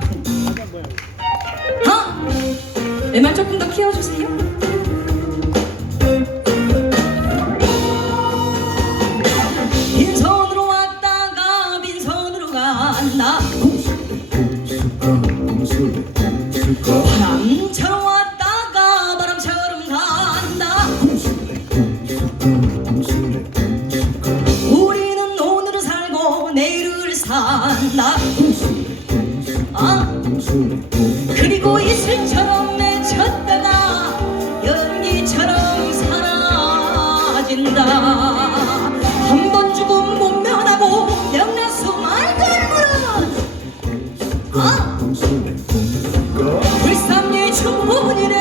조금 어? 내말 조금 더 키워주세요. 빈손으로 왔다가 빈손으로 간다. 바람처럼 왔다가 바람처럼 간다. 우리는 오늘을 살고 내일을 산다. 그리고 이슬처럼 맺혔다가 연기처럼 사라진다. 한 번 죽음 못 면하고 명나수 말 걸물어 어? 불쌍히 충분히래.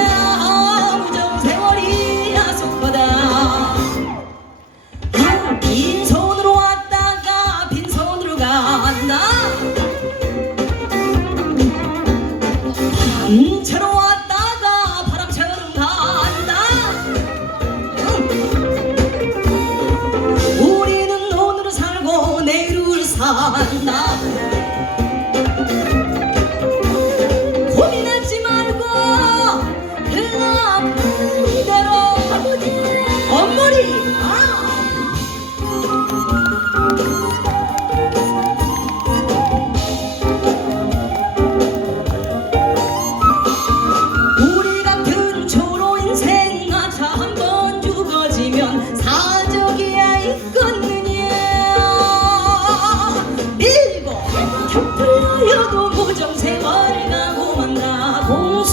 음, 밤처럼 왔다가 바람처럼 간다. 음. 우리는 오늘을 살고 내일을 살.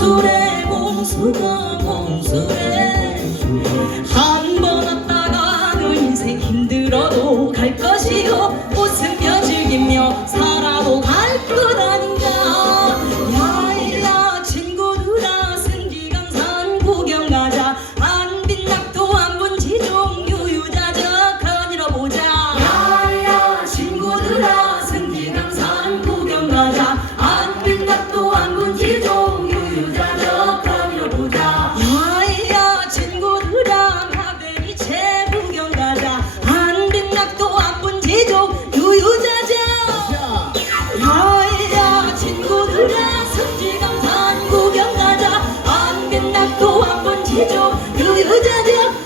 sulle Philadelphia.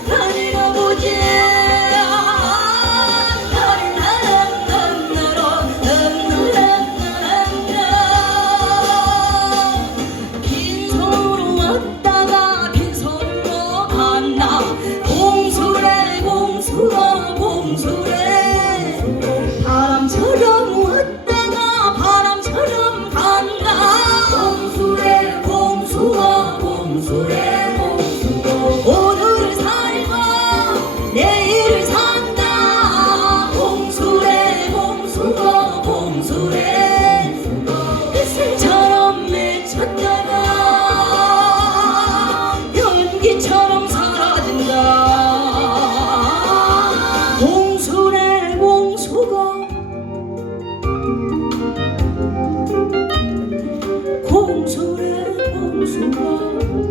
梦中的梦中。